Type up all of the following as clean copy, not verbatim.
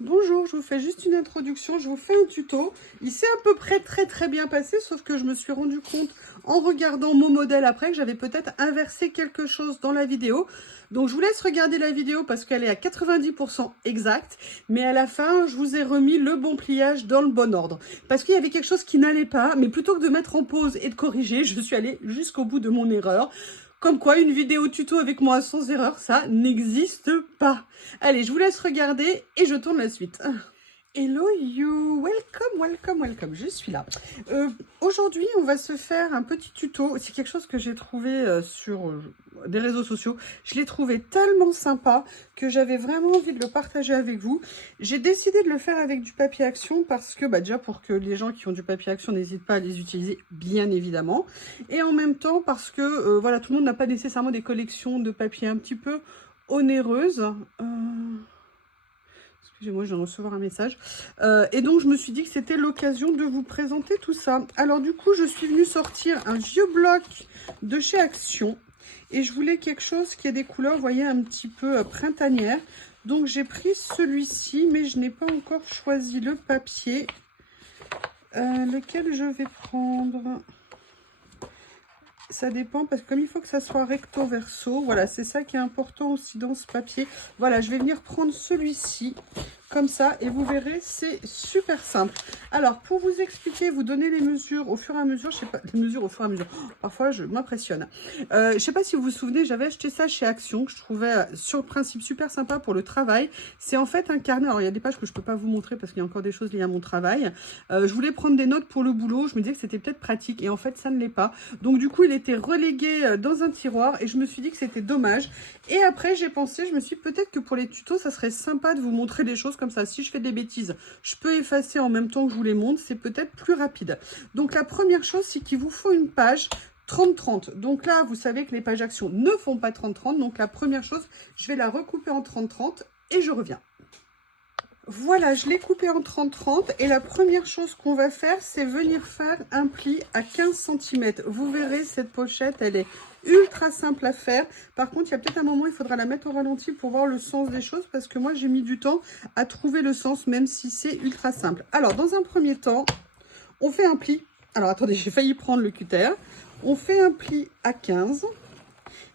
Bonjour, je vous fais juste une introduction, je vous fais un tuto. Il s'est à peu près très bien passé, sauf que je me suis rendu compte en regardant mon modèle après que j'avais peut-être inversé quelque chose dans la vidéo. Donc je vous laisse regarder la vidéo parce qu'elle est à 90% exacte, mais à la fin, je vous ai remis le bon pliage dans le bon ordre. Parce qu'il y avait quelque chose qui n'allait pas, mais plutôt que de mettre en pause et de corriger, je suis allée jusqu'au bout de mon erreur. Comme quoi, une vidéo tuto avec moi sans erreur, ça n'existe pas. Allez, je vous laisse regarder et je tourne la suite. Hello you, welcome, je suis là. Aujourd'hui, on va se faire un petit tuto. C'est quelque chose que j'ai trouvé sur des réseaux sociaux. Je l'ai trouvé tellement sympa que j'avais vraiment envie de le partager avec vous. J'ai décidé de le faire avec du papier action parce que, déjà pour que les gens qui ont du papier action n'hésitent pas à les utiliser, bien évidemment. Et en même temps parce que, voilà, tout le monde n'a pas nécessairement des collections de papier un petit peu onéreuses. Excusez-moi, je viens de recevoir un message. Et donc, je me suis dit que c'était l'occasion de vous présenter tout ça. Alors, du coup, je suis venue sortir un vieux bloc de chez Action. Et je voulais quelque chose qui ait des couleurs, vous voyez, un petit peu printanières. Donc, j'ai pris celui-ci, mais je n'ai pas encore choisi le papier. Lequel je vais prendre ? Ça dépend parce que comme il faut que ça soit recto verso, voilà, c'est ça qui est important aussi dans ce papier. Voilà, je vais venir prendre celui-ci comme ça et vous verrez, c'est super simple. Alors, pour vous expliquer, vous donner les mesures au fur et à mesure, je sais pas, les mesures au fur et à mesure, parfois je m'impressionne. Je sais pas si vous vous souvenez, j'avais acheté ça chez Action, que je trouvais sur le principe super sympa pour le travail. C'est en fait un carnet, alors il y a des pages que je peux pas vous montrer parce qu'il y a encore des choses liées à mon travail. Je voulais prendre des notes pour le boulot, je me disais que c'était peut-être pratique et en fait ça ne l'est pas. Donc du coup, il était relégué dans un tiroir et je me suis dit que c'était dommage. Et après, j'ai pensé, je me suis dit peut-être que pour les tutos, ça serait sympa de vous montrer des choses comme ça. Si je fais des bêtises, je peux effacer en même temps que je vous les montre. C'est peut-être plus rapide. Donc, la première chose, c'est qu'il vous faut une page 30-30. Donc là, vous savez que les pages action ne font pas 30-30. Donc, la première chose, je vais la recouper en 30-30 et je reviens. Voilà, je l'ai coupé en 30-30 et la première chose qu'on va faire, c'est venir faire un pli à 15 cm. Vous verrez, cette pochette, elle est ultra simple à faire. Par contre, il y a peut-être un moment, il faudra la mettre au ralenti pour voir le sens des choses parce que moi, j'ai mis du temps à trouver le sens, même si c'est ultra simple. Alors, dans un premier temps, on fait un pli. Alors, attendez, j'ai failli prendre le cutter. On fait un pli à 15.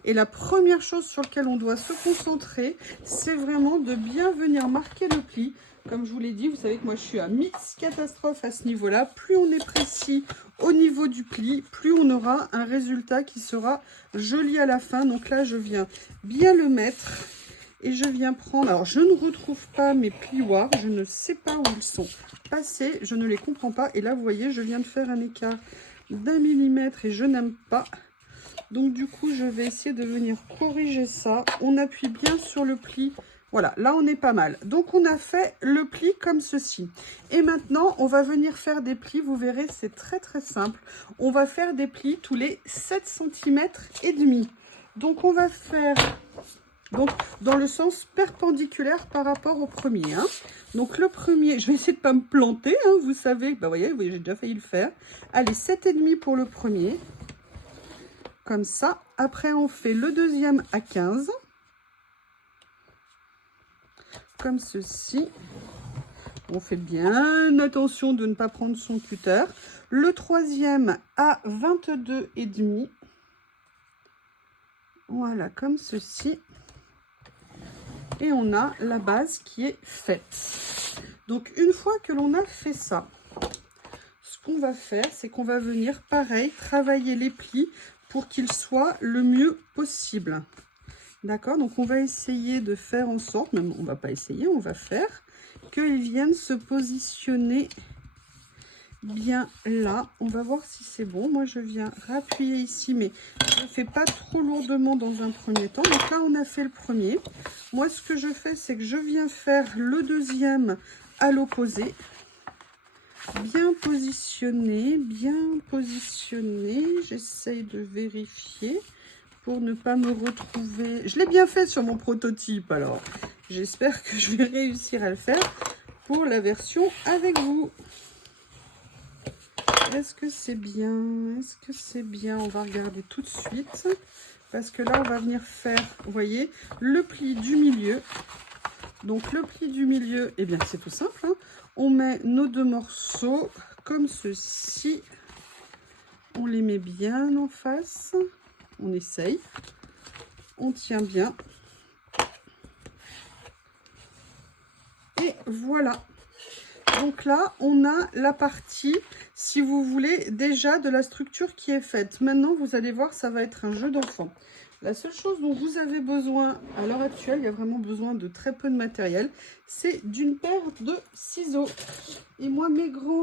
Et la première chose sur laquelle on doit se concentrer, c'est vraiment de bien venir marquer le pli. Comme je vous l'ai dit, vous savez que moi je suis à mix catastrophe à ce niveau-là. Plus on est précis au niveau du pli, plus on aura un résultat qui sera joli à la fin. Donc là, je viens bien le mettre et je viens prendre... Alors, je ne retrouve pas mes plioirs, je ne sais pas où ils sont passés, je ne les comprends pas. Et là, vous voyez, je viens de faire un écart d'1 millimètre et je n'aime pas. Donc du coup, je vais essayer de venir corriger ça. On appuie bien sur le pli. Voilà, là on est pas mal. Donc on a fait le pli comme ceci. Et maintenant, on va venir faire des plis. Vous verrez, c'est très simple. On va faire des plis tous les 7 cm et demi. Donc on va faire dans le sens perpendiculaire par rapport au premier. Donc le premier, je vais essayer de ne pas me planter. Vous savez, vous voyez, j'ai déjà failli le faire. Allez, 7,5 pour le premier. Comme ça. Après, on fait le deuxième à 15. Comme ceci. On fait bien attention de ne pas prendre son cutter. Le troisième à 22,5. Voilà, comme ceci. Et on a la base qui est faite. Donc, une fois que l'on a fait ça, ce qu'on va faire, c'est qu'on va venir, pareil, travailler les plis pour qu'ils soient le mieux possible. D'accord? Donc, on va essayer de faire en sorte, même on va pas essayer, on va faire qu'ils viennent se positionner bien là. On va voir si c'est bon. Moi, je viens rappuyer ici, mais je ne fais pas trop lourdement dans un premier temps. Donc là, on a fait le premier. Moi, ce que je fais, c'est que je viens faire le deuxième à l'opposé. Bien positionné, j'essaye de vérifier pour ne pas me retrouver. Je l'ai bien fait sur mon prototype, alors j'espère que je vais réussir à le faire pour la version avec vous. Est-ce que c'est bien? Est-ce que c'est bien? On va regarder tout de suite parce que là on va venir faire, vous voyez, le pli du milieu. Donc le pli du milieu, eh bien c'est tout simple, hein. On met nos 2 morceaux comme ceci. On les met bien en face. On essaye. On tient bien. Et voilà. Donc là, on a la partie, si vous voulez, déjà de la structure qui est faite. Maintenant, vous allez voir, ça va être un jeu d'enfant. La seule chose dont vous avez besoin à l'heure actuelle, il y a vraiment besoin de très peu de matériel, c'est d'une paire de ciseaux. Et moi, mes grands,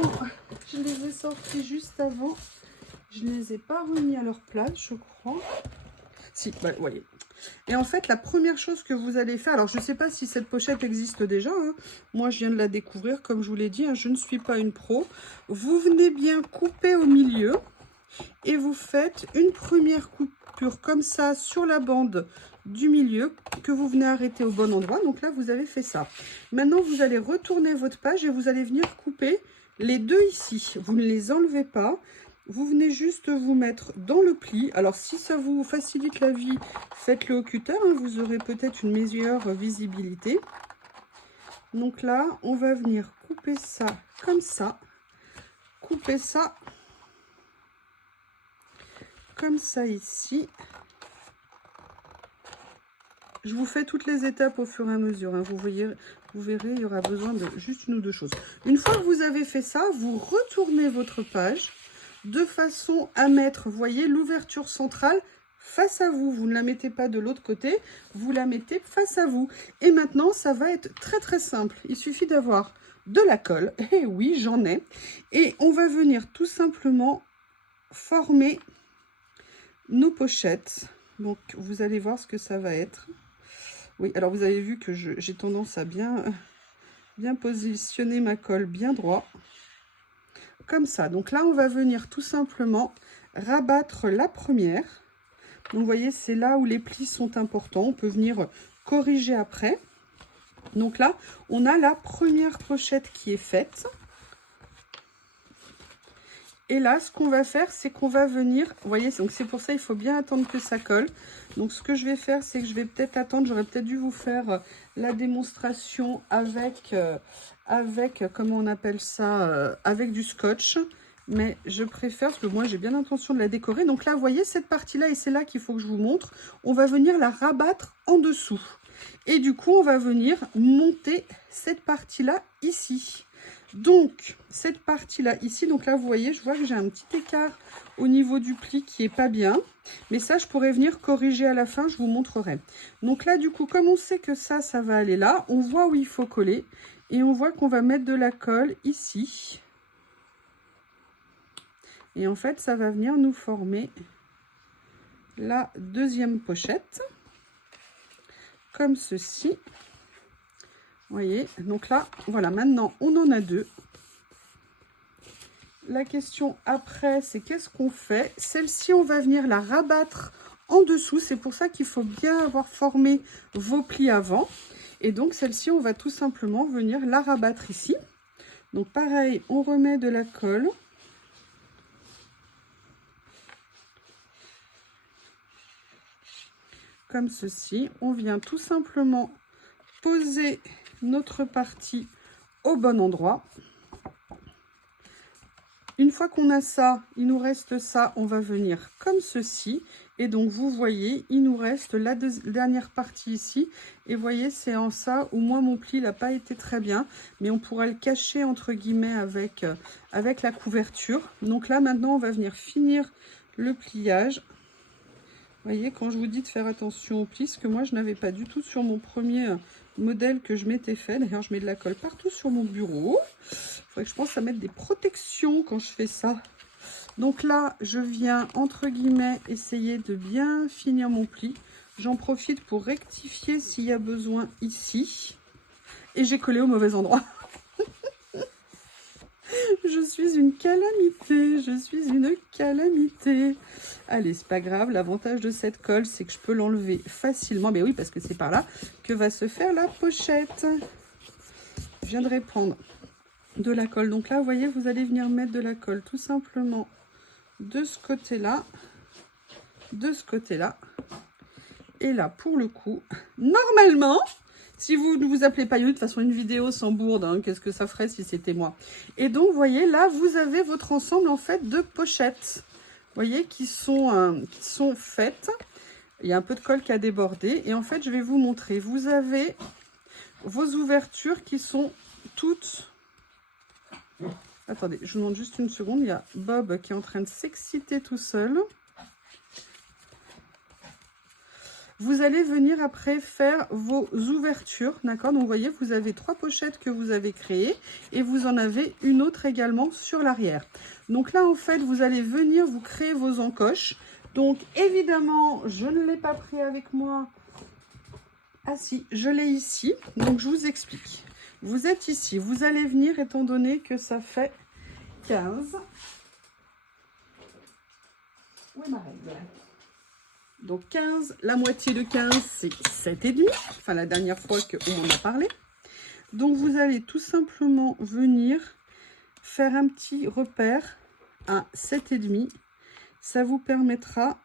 je les ai sortis juste avant. Je ne les ai pas remis à leur place, je crois. Si, bah, vous voyez. Et en fait, la première chose que vous allez faire, alors je ne sais pas si cette pochette existe déjà, hein. Moi je viens de la découvrir, comme je vous l'ai dit, hein, je ne suis pas une pro. Vous venez bien couper au milieu et vous faites une première coupure comme ça sur la bande du milieu que vous venez arrêter au bon endroit. Donc là, vous avez fait ça. Maintenant, vous allez retourner votre page et vous allez venir couper les 2 ici. Vous ne les enlevez pas. Vous venez juste vous mettre dans le pli. Alors, si ça vous facilite la vie, faites-le au cutter, hein, vous aurez peut-être une meilleure visibilité. Donc là, on va venir couper ça comme ça. Couper ça comme ça ici. Je vous fais toutes les étapes au fur et à mesure, hein. Vous verrez, il y aura besoin de juste une ou 2 choses. Une fois que vous avez fait ça, vous retournez votre page de façon à mettre, vous voyez, l'ouverture centrale face à vous. Vous ne la mettez pas de l'autre côté, vous la mettez face à vous. Et maintenant, ça va être très très simple. Il suffit d'avoir de la colle. Et oui, j'en ai. Et on va venir tout simplement former nos pochettes. Donc, vous allez voir ce que ça va être. Oui, alors vous avez vu que j'ai tendance à bien positionner ma colle bien droit. Comme ça. Donc là, on va venir tout simplement rabattre la première. Donc, vous voyez, c'est là où les plis sont importants. On peut venir corriger après. Donc là, on a la première pochette qui est faite. Et là, ce qu'on va faire, c'est qu'on va venir... Vous voyez, donc c'est pour ça il faut bien attendre que ça colle. Donc, ce que je vais faire, c'est que je vais peut-être attendre. J'aurais peut-être dû vous faire la démonstration avec comment on appelle ça, avec du scotch. Mais je préfère, parce que moi, j'ai bien l'intention de la décorer. Donc là, vous voyez cette partie-là, et c'est là qu'il faut que je vous montre. On va venir la rabattre en dessous. Et du coup, on va venir monter cette partie-là ici. Donc, cette partie-là ici, donc là, vous voyez, je vois que j'ai un petit écart au niveau du pli qui est pas bien. Mais ça, je pourrais venir corriger à la fin, je vous montrerai. Donc là, du coup, comme on sait que ça va aller là, on voit où il faut coller. Et on voit qu'on va mettre de la colle ici. Et en fait, ça va venir nous former la deuxième pochette. Comme ceci. Vous voyez, donc là, voilà, maintenant, on en a 2. La question après, c'est qu'est-ce qu'on fait? Celle-ci, on va venir la rabattre en dessous. C'est pour ça qu'il faut bien avoir formé vos plis avant. Et donc, celle-ci, on va tout simplement venir la rabattre ici. Donc, pareil, on remet de la colle. Comme ceci. On vient tout simplement poser notre partie au bon endroit. Une fois qu'on a ça, il nous reste ça, on va venir comme ceci. Et donc, vous voyez, il nous reste la dernière partie ici. Et vous voyez, c'est en ça où moi, mon pli n'a pas été très bien. Mais on pourra le cacher, entre guillemets, avec la couverture. Donc là, maintenant, on va venir finir le pliage. Vous voyez, quand je vous dis de faire attention au pli, ce que moi, je n'avais pas du tout sur mon premier modèle que je m'étais fait. D'ailleurs, je mets de la colle partout sur mon bureau. Il faudrait que je pense à mettre des protections quand je fais ça. Donc là, je viens, entre guillemets, essayer de bien finir mon pli. J'en profite pour rectifier s'il y a besoin ici. Et j'ai collé au mauvais endroit. Je suis une calamité, je suis une calamité. Allez, c'est pas grave, l'avantage de cette colle, c'est que je peux l'enlever facilement. Mais oui, parce que c'est par là que va se faire la pochette. Je viendrai prendre de la colle. Donc là, vous voyez, vous allez venir mettre de la colle tout simplement de ce côté-là, de ce côté-là. Et là, pour le coup, normalement, Si vous ne vous appelez pas You, de toute façon, une vidéo sans bourde, hein, qu'est-ce que ça ferait si c'était moi? Et donc, vous voyez, là, vous avez votre ensemble, en fait, de pochettes. Vous voyez, qui sont faites. Il y a un peu de colle qui a débordé. Et en fait, je vais vous montrer. Vous avez vos ouvertures qui sont toutes... Attendez, je vous demande juste une seconde. Il y a Bob qui est en train de s'exciter tout seul. Vous allez venir après faire vos ouvertures, d'accord? Donc, vous voyez, vous avez 3 pochettes que vous avez créées et vous en avez une autre également sur l'arrière. Donc là, en fait, vous allez venir vous créer vos encoches. Donc, évidemment, je ne l'ai pas pris avec moi. Ah si, je l'ai ici. Donc, je vous explique. Vous êtes ici. Vous allez venir, étant donné que ça fait 15. Où est ma règle? Donc 15, la moitié de 15, c'est 7,5. Enfin, la dernière fois qu'on en a parlé. Donc, vous allez tout simplement venir faire un petit repère à 7,5. Ça vous permettra,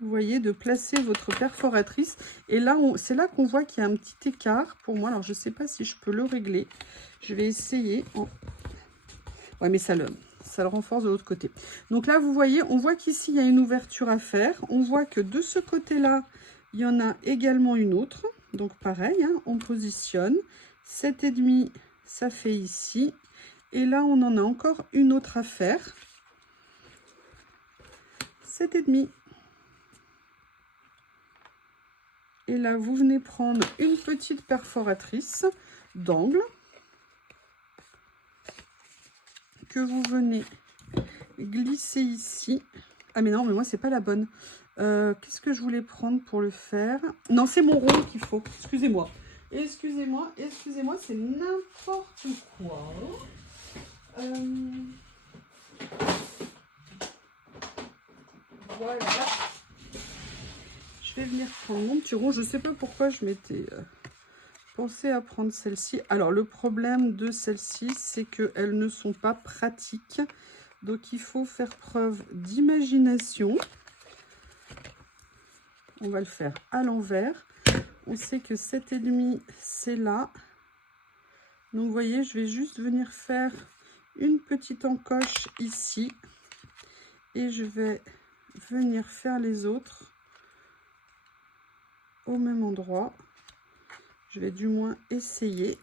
vous voyez, de placer votre perforatrice. Et là, c'est là qu'on voit qu'il y a un petit écart pour moi. Alors, je ne sais pas si je peux le régler. Je vais essayer. Ouais, mais ça le renforce de l'autre côté. Donc là, vous voyez, on voit qu'ici, il y a une ouverture à faire. On voit que de ce côté-là, il y en a également une autre. Donc, pareil, hein, on positionne. 7,5, ça fait ici. Et là, on en a encore une autre à faire. 7,5. Et là, vous venez prendre une petite perforatrice d'angle que vous venez glisser ici. Ah mais non, mais moi, c'est pas la bonne. Qu'est-ce que je voulais prendre pour le faire? Non, c'est mon rond qu'il faut. Excusez-moi. Excusez-moi, excusez-moi, c'est n'importe quoi. Voilà. Je vais venir prendre mon petit rond. Je ne sais pas pourquoi je m'étais pensé à prendre celle-ci. Alors, le problème de celle-ci, c'est qu'elles ne sont pas pratiques. Donc, il faut faire preuve d'imagination. On va le faire à l'envers. On sait que 7,5, c'est là. Donc, vous voyez, je vais juste venir faire une petite encoche ici. Et je vais venir faire les autres au même endroit. Je vais du moins essayer.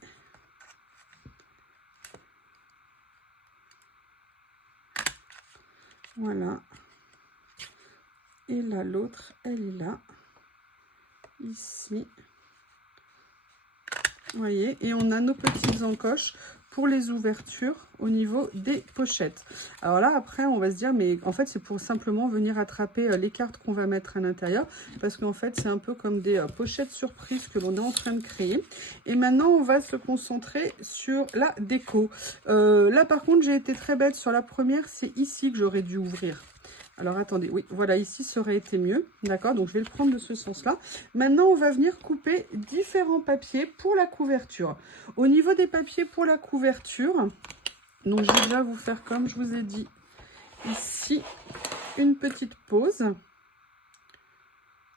Voilà. Et là, l'autre, elle est là. Ici. Vous voyez, et on a nos petites encoches pour les ouvertures au niveau des pochettes. Alors là, après, on va se dire, mais en fait, c'est pour simplement venir attraper les cartes qu'on va mettre à l'intérieur, parce qu'en fait, c'est un peu comme des pochettes surprises que l'on est en train de créer. Et maintenant, on va se concentrer sur la déco. Là, par contre, j'ai été très bête sur la première, c'est ici que j'aurais dû ouvrir. Alors, attendez, oui, voilà, ici, ça aurait été mieux, d'accord? Donc, je vais le prendre de ce sens-là. Maintenant, on va venir couper différents papiers pour la couverture. Au niveau des papiers pour la couverture, donc, je vais déjà vous faire, comme je vous ai dit, ici, une petite pause.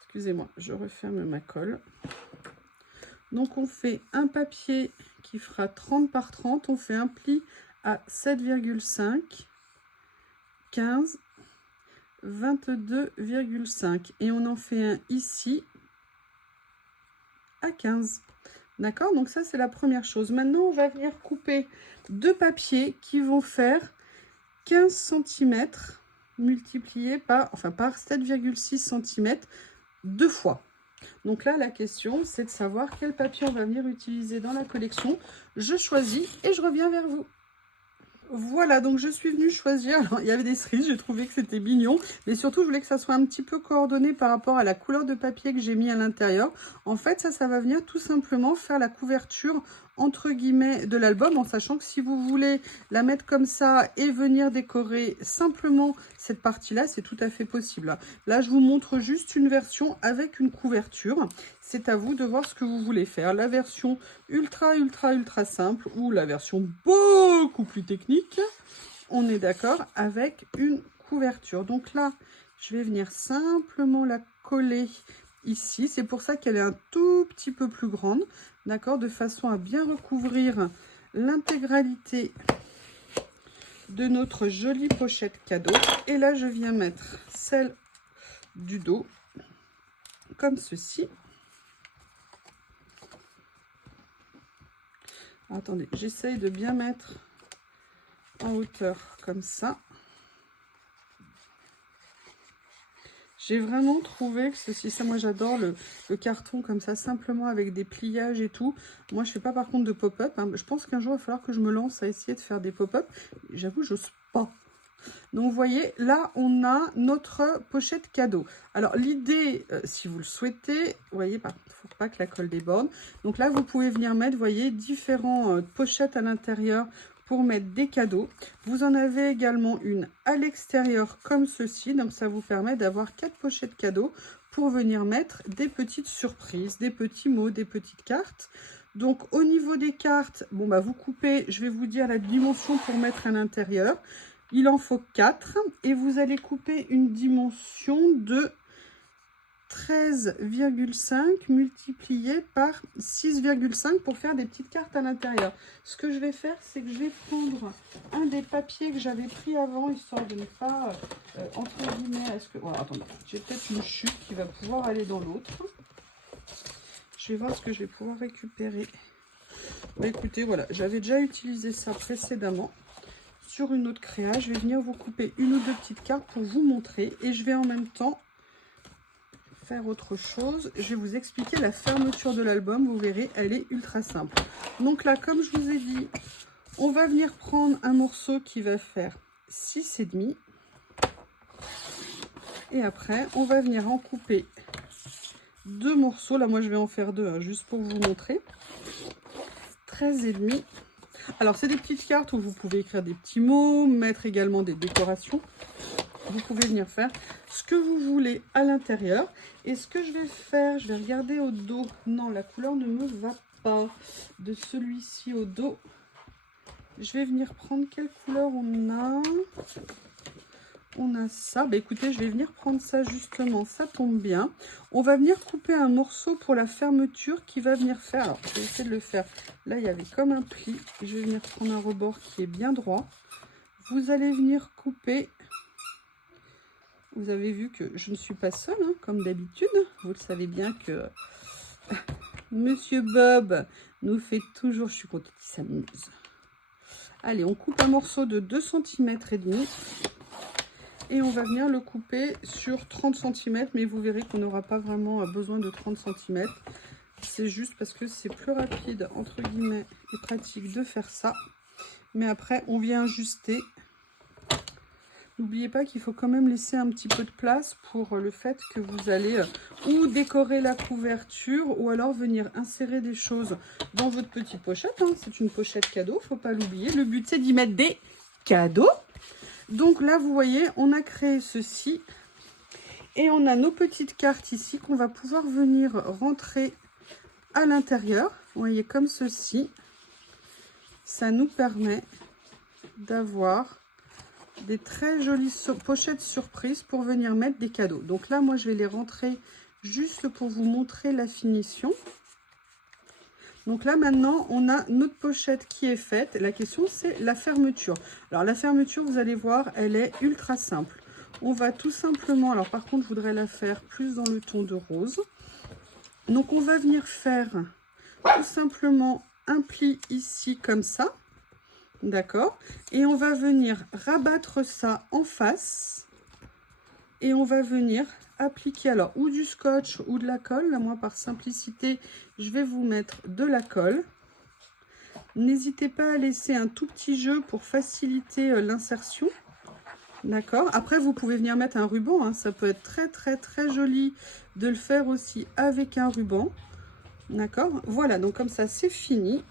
Excusez-moi, je referme ma colle. Donc, on fait un papier qui fera 30 par 30. On fait un pli à 7,5, 15, 22,5 et on en fait un ici à 15. D'accord? Donc ça, c'est la première chose. Maintenant, on va venir couper deux papiers qui vont faire 15 cm multiplié par 7,6 cm deux fois. Donc là, la question, c'est de savoir quel papier on va venir utiliser dans la collection. Je choisis et je reviens vers vous. Voilà, donc je suis venue choisir. Alors, il y avait des cerises, j'ai trouvé que c'était mignon. Mais surtout, je voulais que ça soit un petit peu coordonné par rapport à la couleur de papier que j'ai mis à l'intérieur. En fait, ça va venir tout simplement faire la couverture entre guillemets de l'album, en sachant que si vous voulez la mettre comme ça et venir décorer simplement cette partie-là, c'est tout à fait possible. Là, je vous montre juste une version avec une couverture. C'est à vous de voir ce que vous voulez faire. La version ultra simple ou la version beaucoup plus technique. On est d'accord avec une couverture. Donc là, je vais venir simplement la coller ici. C'est pour ça qu'elle est un tout petit peu plus grande, d'accord, de façon à bien recouvrir l'intégralité de notre jolie pochette cadeau. Et là, je viens mettre celle du dos, comme ceci. Attendez, j'essaye de bien mettre en hauteur, comme ça. J'ai vraiment trouvé que ceci, ça, moi j'adore le carton comme ça, simplement avec des pliages et tout. Moi je fais pas par contre de pop-up, hein. Je pense qu'un jour il va falloir que je me lance à essayer de faire des pop-up. J'avoue, j'ose pas. Donc vous voyez, là on a notre pochette cadeau. Alors l'idée, si vous le souhaitez, vous voyez, par contre, il ne faut pas que la colle déborde. Donc là vous pouvez venir mettre, vous voyez, différentes pochettes à l'intérieur pour mettre des cadeaux. Vous en avez également une à l'extérieur comme ceci, donc ça vous permet d'avoir 4 pochettes cadeaux pour venir mettre des petites surprises, des petits mots, des petites cartes. Donc au niveau des cartes, bon bah vous coupez, je vais vous dire la dimension pour mettre à l'intérieur. Il en faut 4 et vous allez couper une dimension de 13,5 multiplié par 6,5 pour faire des petites cartes à l'intérieur. Ce que je vais faire, c'est que je vais prendre un des papiers que j'avais pris avant, histoire de ne pas, entre guillemets, est-ce que... Voilà, attendez, j'ai peut-être une chute qui va pouvoir aller dans l'autre. Je vais voir ce que je vais pouvoir récupérer. Bah, écoutez, voilà, j'avais déjà utilisé ça précédemment. Sur une autre créa, je vais venir vous couper une ou deux petites cartes pour vous montrer. Et je vais en même temps faire autre chose. Je vais vous expliquer la fermeture de l'album. Vous verrez, elle est ultra simple. Donc là, comme je vous ai dit, on va venir prendre un morceau qui va faire 6,5. Et après, on va venir en couper 2 morceaux. Là, moi, je vais en faire 2, hein, juste pour vous montrer. 13,5. Alors, c'est des petites cartes où vous pouvez écrire des petits mots, mettre également des décorations. Vous pouvez venir faire ce que vous voulez à l'intérieur. Et ce que je vais faire, je vais regarder au dos. Non, la couleur ne me va pas. De celui-ci au dos, je vais venir prendre quelle couleur on a. On a ça. Bah, écoutez, je vais venir prendre ça justement. Ça tombe bien. On va venir couper un morceau pour la fermeture qui va venir faire. Alors, je vais essayer de le faire. Là, il y avait comme un pli. Je vais venir prendre un rebord qui est bien droit. Vous allez venir couper. Vous avez vu que je ne suis pas seule, hein, comme d'habitude. Vous le savez bien que Monsieur Bob nous fait toujours... Je suis contente, il s'amuse. Allez, on coupe un morceau de 2,5 cm. Et on va venir le couper sur 30 cm, mais vous verrez qu'on n'aura pas vraiment besoin de 30 cm. C'est juste parce que c'est plus rapide, entre guillemets, et pratique de faire ça. Mais après, on vient ajuster. N'oubliez pas qu'il faut quand même laisser un petit peu de place pour le fait que vous allez ou décorer la couverture ou alors venir insérer des choses dans votre petite pochette. Hein. C'est une pochette cadeau, il ne faut pas l'oublier. Le but, c'est d'y mettre des cadeaux. Donc là, vous voyez, on a créé ceci et on a nos petites cartes ici qu'on va pouvoir venir rentrer à l'intérieur. Vous voyez, comme ceci. Ça nous permet d'avoir des très jolies pochettes surprises pour venir mettre des cadeaux. Donc là, moi, je vais les rentrer juste pour vous montrer la finition. Donc là, maintenant, on a notre pochette qui est faite. La question, c'est la fermeture. Alors, la fermeture, vous allez voir, elle est ultra simple. On va tout simplement... Alors, par contre, je voudrais la faire plus dans le ton de rose. Donc, on va venir faire tout simplement un pli ici, comme ça. D'accord? Et on va venir rabattre ça en face. Et on va venir appliquer alors ou du scotch ou de la colle. Là, moi, par simplicité, je vais vous mettre de la colle. N'hésitez pas à laisser un tout petit jeu pour faciliter l'insertion. D'accord? Après, vous pouvez venir mettre un ruban. Hein. Ça peut être très, très, très joli de le faire aussi avec un ruban. D'accord? Voilà, donc comme ça, c'est fini.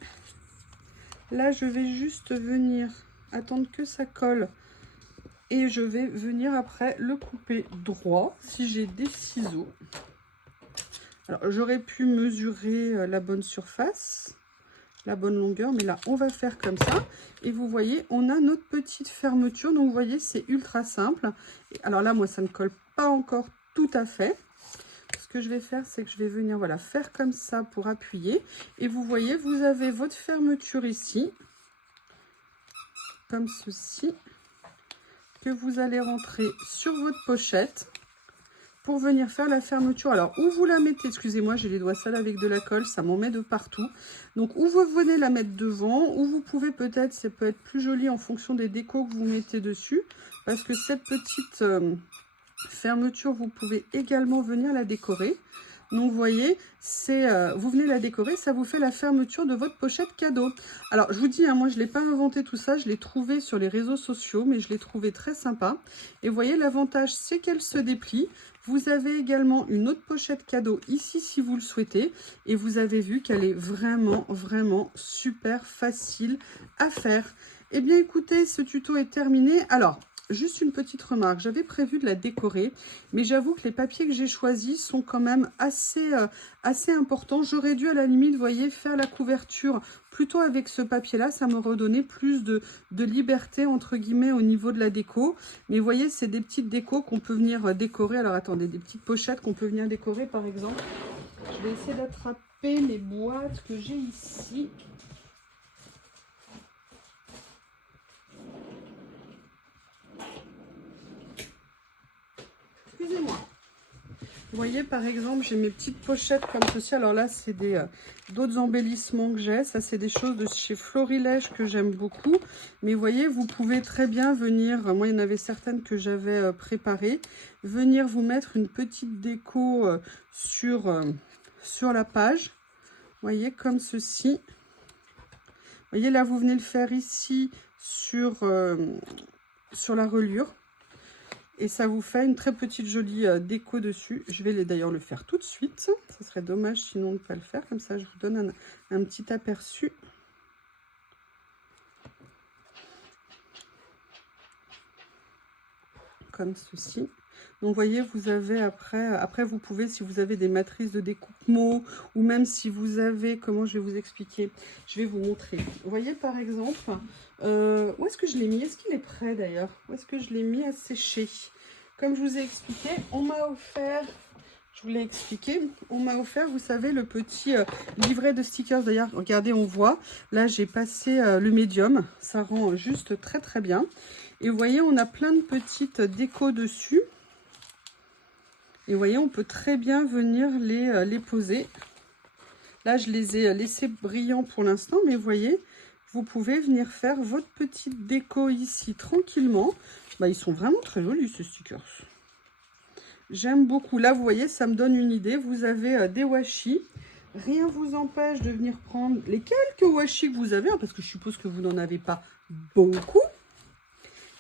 Là, je vais juste venir attendre que ça colle. Et je vais venir après le couper droit si j'ai des ciseaux. Alors, j'aurais pu mesurer la bonne surface, la bonne longueur, mais là, on va faire comme ça. Et vous voyez, on a notre petite fermeture. Donc, vous voyez, c'est ultra simple. Et alors là, moi, ça ne colle pas encore tout à fait. Parce que je vais faire, c'est que je vais venir, voilà, faire comme ça pour appuyer. Et vous voyez, vous avez votre fermeture ici, comme ceci, que vous allez rentrer sur votre pochette pour venir faire la fermeture. Alors, où vous la mettez, excusez-moi, j'ai les doigts sales avec de la colle, ça m'en met de partout. Donc, où vous venez la mettre devant, ou vous pouvez peut-être, ça peut être plus joli en fonction des décos que vous mettez dessus, parce que cette petite fermeture, vous pouvez également venir la décorer. Donc, vous voyez, vous venez la décorer, ça vous fait la fermeture de votre pochette cadeau. Alors, je vous dis, hein, moi, je ne l'ai pas inventé tout ça, je l'ai trouvé sur les réseaux sociaux, mais je l'ai trouvé très sympa. Et vous voyez, l'avantage, c'est qu'elle se déplie. Vous avez également une autre pochette cadeau ici, si vous le souhaitez. Et vous avez vu qu'elle est vraiment, vraiment super facile à faire. Eh bien, écoutez, ce tuto est terminé. Alors, juste une petite remarque, j'avais prévu de la décorer, mais j'avoue que les papiers que j'ai choisis sont quand même assez importants. J'aurais dû à la limite, vous voyez, faire la couverture plutôt avec ce papier-là, ça m'aurait donné plus de liberté, entre guillemets, au niveau de la déco. Mais vous voyez, c'est des petites décos qu'on peut venir décorer. Alors attendez, des petites pochettes qu'on peut venir décorer, par exemple. Je vais essayer d'attraper les boîtes que j'ai ici. Excusez-moi. Vous voyez, par exemple, j'ai mes petites pochettes comme ceci. Alors là, c'est d'autres embellissements que j'ai. Ça, c'est des choses de chez Florilège que j'aime beaucoup. Mais vous voyez, vous pouvez très bien venir, moi, il y en avait certaines que j'avais préparées, venir vous mettre une petite déco sur la page. Vous voyez, comme ceci. Vous voyez, là, vous venez le faire ici sur la reliure. Et ça vous fait une très petite jolie déco dessus. Je vais d'ailleurs le faire tout de suite. Ça serait dommage sinon de ne pas le faire. Comme ça, je vous donne un petit aperçu. Comme ceci. Donc, vous voyez, vous avez après, vous pouvez, si vous avez des matrices de découpe-mots, ou même si vous avez, comment je vais vous expliquer, je vais vous montrer. Vous voyez, par exemple, où est-ce que je l'ai mis? Est-ce qu'il est prêt d'ailleurs? Où est-ce que je l'ai mis à sécher? Comme je vous ai expliqué, on m'a offert, je vous l'ai expliqué, on m'a offert, vous savez, le petit livret de stickers. D'ailleurs, regardez, on voit, là, j'ai passé le médium. Ça rend juste très, très bien. Et vous voyez, on a plein de petites décos dessus. Et vous voyez, on peut très bien venir les poser. Là, je les ai laissés brillants pour l'instant, mais vous voyez, vous pouvez venir faire votre petite déco ici tranquillement. Bah, ils sont vraiment très jolis, ces stickers. J'aime beaucoup. Là, vous voyez, ça me donne une idée. Vous avez des washi. Rien ne vous empêche de venir prendre les quelques washi que vous avez, hein, parce que je suppose que vous n'en avez pas beaucoup.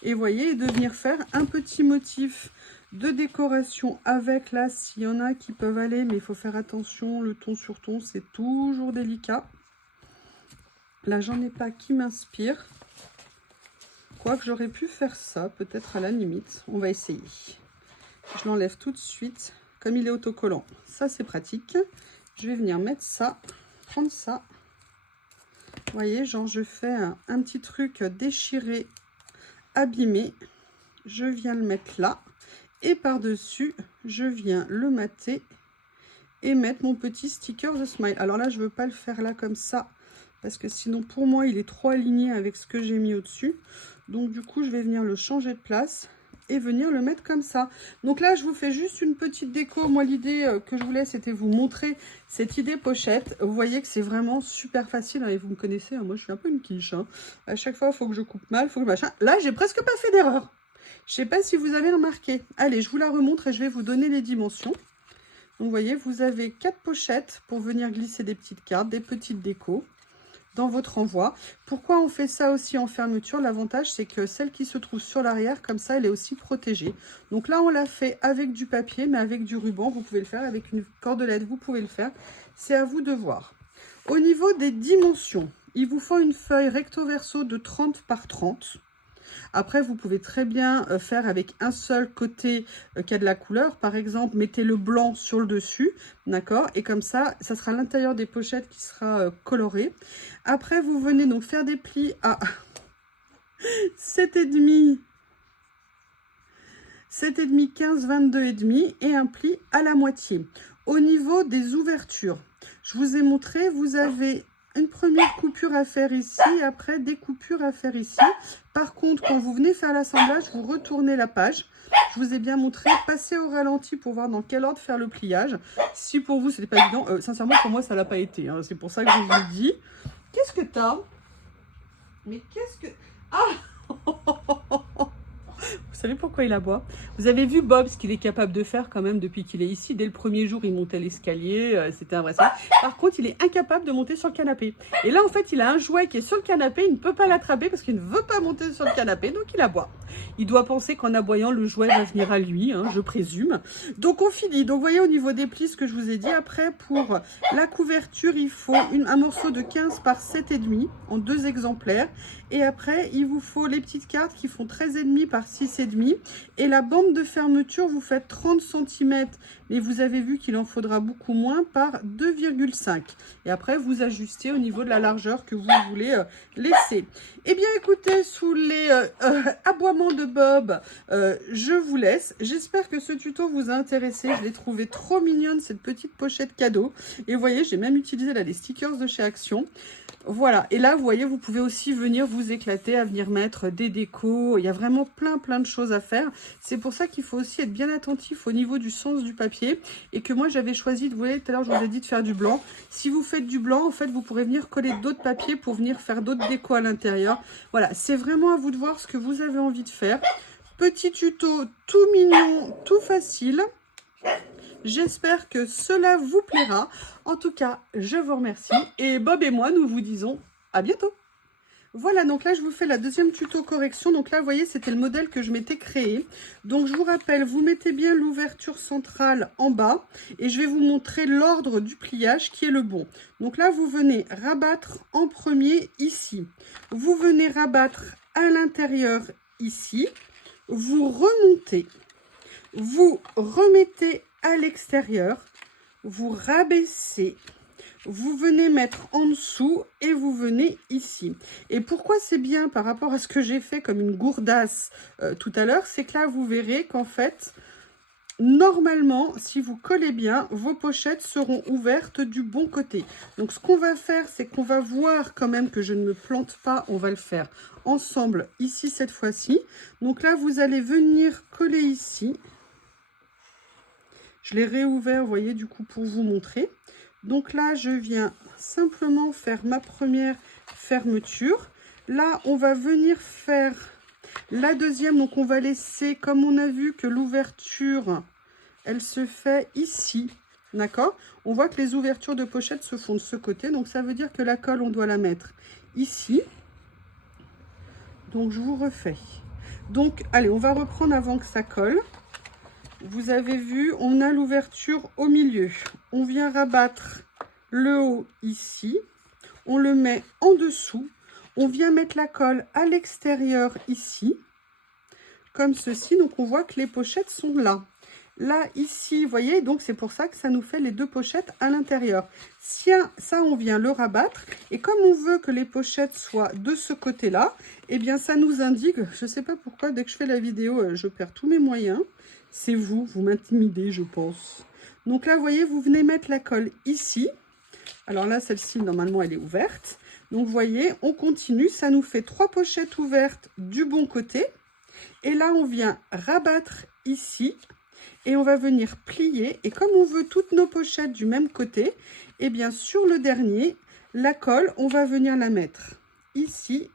Et vous voyez, de venir faire un petit motif de décoration avec. Là, s'il y en a qui peuvent aller, mais il faut faire attention, le ton sur ton, c'est toujours délicat. Là, j'en ai pas qui m'inspire. Quoique j'aurais pu faire ça, peut-être à la limite. On va essayer. Je l'enlève tout de suite, comme il est autocollant. Ça, c'est pratique. Je vais venir mettre ça, prendre ça. Vous voyez, genre, je fais un petit truc déchiré, abîmé. Je viens le mettre là. Et par-dessus, je viens le mater et mettre mon petit sticker The Smile. Alors là, je ne veux pas le faire là comme ça, parce que sinon, pour moi, il est trop aligné avec ce que j'ai mis au-dessus. Donc, du coup, je vais venir le changer de place et venir le mettre comme ça. Donc là, je vous fais juste une petite déco. Moi, l'idée que je voulais, c'était vous montrer cette idée pochette. Vous voyez que c'est vraiment super facile, hein, et vous me connaissez, hein, moi, je suis un peu une quiche. Hein. À chaque fois, il faut que je coupe mal, faut que machin. Là, j'ai presque pas fait d'erreur. Je ne sais pas si vous avez remarqué. Allez, je vous la remontre et je vais vous donner les dimensions. Donc, vous voyez, vous avez 4 pochettes pour venir glisser des petites cartes, des petites décos dans votre envoi. Pourquoi on fait ça aussi en fermeture? L'avantage, c'est que celle qui se trouve sur l'arrière, comme ça, elle est aussi protégée. Donc là, on l'a fait avec du papier, mais avec du ruban. Vous pouvez le faire avec une cordelette, vous pouvez le faire. C'est à vous de voir. Au niveau des dimensions, il vous faut une feuille recto verso de 30 par 30. Après, vous pouvez très bien faire avec un seul côté qui a de la couleur. Par exemple, mettez le blanc sur le dessus, d'accord? Et comme ça, ça sera l'intérieur des pochettes qui sera coloré. Après, vous venez donc faire des plis à 7,5, 7,5, 15, 22,5 et un pli à la moitié. Au niveau des ouvertures, je vous ai montré, vous avez une première coupure à faire ici, et après des coupures à faire ici. Par contre, quand vous venez faire l'assemblage, vous retournez la page. Je vous ai bien montré, passez au ralenti pour voir dans quel ordre faire le pliage. Si pour vous, ce n'était pas évident, sincèrement, pour moi, ça ne l'a pas été. Hein. C'est pour ça que je vous le dis. Qu'est-ce que t'as? Mais qu'est-ce que... Ah Vous savez pourquoi il aboie? Vous avez vu Bob, ce qu'il est capable de faire quand même depuis qu'il est ici. Dès le premier jour, il montait l'escalier, c'était impressionnant. Par contre, il est incapable de monter sur le canapé. Et là, en fait, il a un jouet qui est sur le canapé, il ne peut pas l'attraper parce qu'il ne veut pas monter sur le canapé, donc il aboie. Il doit penser qu'en aboyant, le jouet va venir à lui, hein, je présume. Donc, on finit. Donc, vous voyez, au niveau des plis, ce que je vous ai dit. Après, pour la couverture, il faut un morceau de 15 par 7,5 en 2 exemplaires. Et après, il vous faut les petites cartes qui font 13,5 par 6,5. Et la bande de fermeture, vous faites 30 cm. Mais vous avez vu qu'il en faudra beaucoup moins par 2,5. Et après, vous ajustez au niveau de la largeur que vous voulez laisser. Eh bien, écoutez, sous les aboiements de Bob, je vous laisse. J'espère que ce tuto vous a intéressé. Je l'ai trouvé trop mignonne, cette petite pochette cadeau. Et vous voyez, j'ai même utilisé là des stickers de chez Action. Voilà, et là, vous voyez, vous pouvez aussi venir vous éclater à venir mettre des décos. Il y a vraiment plein de choses à faire. C'est pour ça qu'il faut aussi être bien attentif au niveau du sens du papier. Et que moi, j'avais choisi, vous voyez, tout à l'heure, je vous ai dit de faire du blanc. Si vous faites du blanc, en fait, vous pourrez venir coller d'autres papiers pour venir faire d'autres décos à l'intérieur. Voilà, c'est vraiment à vous de voir ce que vous avez envie de faire. Petit tuto tout mignon, tout facile. J'espère que cela vous plaira. En tout cas, je vous remercie. Et Bob et moi, nous vous disons à bientôt. Voilà, donc là, je vous fais la deuxième tuto correction. Donc là, vous voyez, c'était le modèle que je m'étais créé. Donc, je vous rappelle, vous mettez bien l'ouverture centrale en bas. Et je vais vous montrer l'ordre du pliage qui est le bon. Donc là, vous venez rabattre en premier ici. Vous venez rabattre à l'intérieur ici. Vous remontez. Vous remettez à l'extérieur, vous rabaissez, vous venez mettre en dessous et vous venez ici. Et pourquoi c'est bien par rapport à ce que j'ai fait comme une gourdasse tout à l'heure, c'est que là vous verrez qu'en fait, normalement, si vous collez bien, vos pochettes seront ouvertes du bon côté. Donc ce qu'on va faire, c'est qu'on va voir quand même que je ne me plante pas, on va le faire ensemble ici cette fois-ci. Donc là, vous allez venir coller ici. Je l'ai réouvert, vous voyez, du coup, pour vous montrer. Donc là, je viens simplement faire ma première fermeture. Là, on va venir faire la deuxième. Donc, on va laisser, comme on a vu que l'ouverture, elle se fait ici. D'accord? On voit que les ouvertures de pochette se font de ce côté. Donc, ça veut dire que la colle, on doit la mettre ici. Donc, je vous refais. Donc, allez, on va reprendre avant que ça colle. Vous avez vu, on a l'ouverture au milieu. On vient rabattre le haut ici. On le met en dessous. On vient mettre la colle à l'extérieur ici. Comme ceci. Donc, on voit que les pochettes sont là. Là, ici, vous voyez, donc c'est pour ça que ça nous fait les deux pochettes à l'intérieur. Si ça, on vient le rabattre. Et comme on veut que les pochettes soient de ce côté-là, eh bien, ça nous indique, je ne sais pas pourquoi, dès que je fais la vidéo, je perds tous mes moyens. C'est vous m'intimidez, je pense. Donc là, vous voyez, vous venez mettre la colle ici. Alors là, celle-ci, normalement, elle est ouverte. Donc, vous voyez, on continue. Ça nous fait 3 pochettes ouvertes du bon côté. Et là, on vient rabattre ici. Et on va venir plier. Et comme on veut toutes nos pochettes du même côté, eh bien, sur le dernier, la colle, on va venir la mettre ici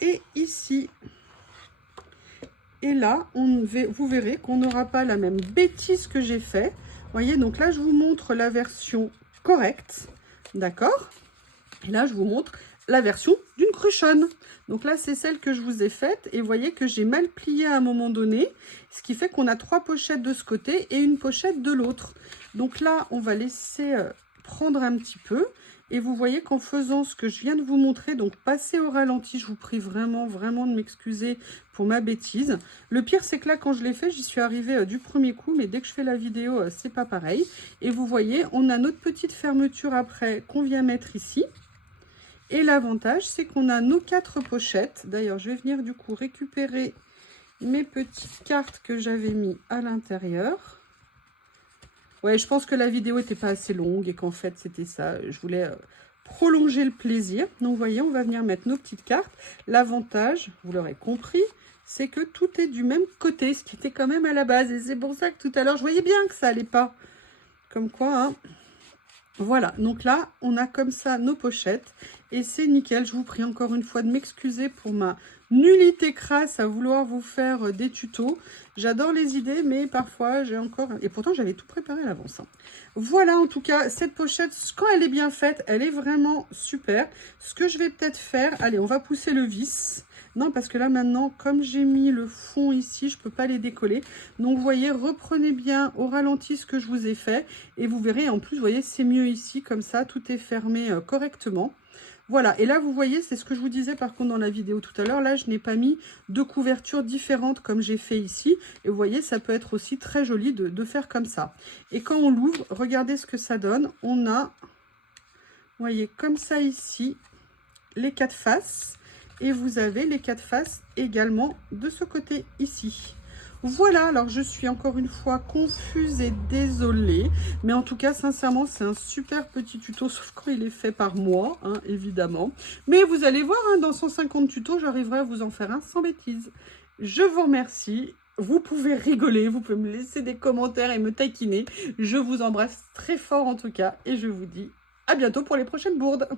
et ici. Et là, vous verrez qu'on n'aura pas la même bêtise que j'ai fait. Vous voyez, donc là, je vous montre la version correcte. D'accord? Et là, je vous montre la version d'une cruchonne. Donc là, c'est celle que je vous ai faite. Et vous voyez que j'ai mal plié à un moment donné. Ce qui fait qu'on a 3 pochettes de ce côté et une pochette de l'autre. Donc là, on va laisser prendre un petit peu. Et vous voyez qu'en faisant ce que je viens de vous montrer, donc passer au ralenti, je vous prie vraiment de m'excuser pour ma bêtise. Le pire, c'est que là, quand je l'ai fait, j'y suis arrivée du premier coup, mais dès que je fais la vidéo, c'est pas pareil. Et vous voyez, on a notre petite fermeture après qu'on vient mettre ici. Et l'avantage, c'est qu'on a nos 4 pochettes. D'ailleurs, je vais venir du coup récupérer mes petites cartes que j'avais mis à l'intérieur. Ouais, je pense que la vidéo n'était pas assez longue et qu'en fait, c'était ça. Je voulais prolonger le plaisir. Donc, vous voyez, on va venir mettre nos petites cartes. L'avantage, vous l'aurez compris, c'est que tout est du même côté, ce qui était quand même à la base. Et c'est pour ça que tout à l'heure, je voyais bien que ça allait pas. Comme quoi, hein. Voilà, donc là, on a comme ça nos pochettes. Et c'est nickel. Je vous prie encore une fois de m'excuser pour ma nullité crasse à vouloir vous faire des tutos. J'adore les idées, mais parfois, j'ai encore... Et pourtant, j'avais tout préparé à l'avance. Hein. Voilà, en tout cas, cette pochette, quand elle est bien faite, elle est vraiment super. Ce que je vais peut-être faire... Allez, on va pousser le vis. Non, parce que là, maintenant, comme j'ai mis le fond ici, je ne peux pas les décoller. Donc, vous voyez, reprenez bien au ralenti ce que je vous ai fait. Et vous verrez, en plus, vous voyez, c'est mieux ici, comme ça, tout est fermé correctement. Voilà, et là, vous voyez, c'est ce que je vous disais, par contre, dans la vidéo tout à l'heure. Là, je n'ai pas mis deux couvertures différentes comme j'ai fait ici. Et vous voyez, ça peut être aussi très joli de faire comme ça. Et quand on l'ouvre, regardez ce que ça donne. On a, vous voyez, comme ça ici, les quatre faces. Et vous avez les quatre faces également de ce côté ici. Voilà, alors je suis encore une fois confuse et désolée. Mais en tout cas, sincèrement, c'est un super petit tuto, sauf quand il est fait par moi, hein, évidemment. Mais vous allez voir, hein, dans 150 tutos, j'arriverai à vous en faire un sans bêtises. Je vous remercie. Vous pouvez rigoler, vous pouvez me laisser des commentaires et me taquiner. Je vous embrasse très fort en tout cas. Et je vous dis à bientôt pour les prochaines bourdes.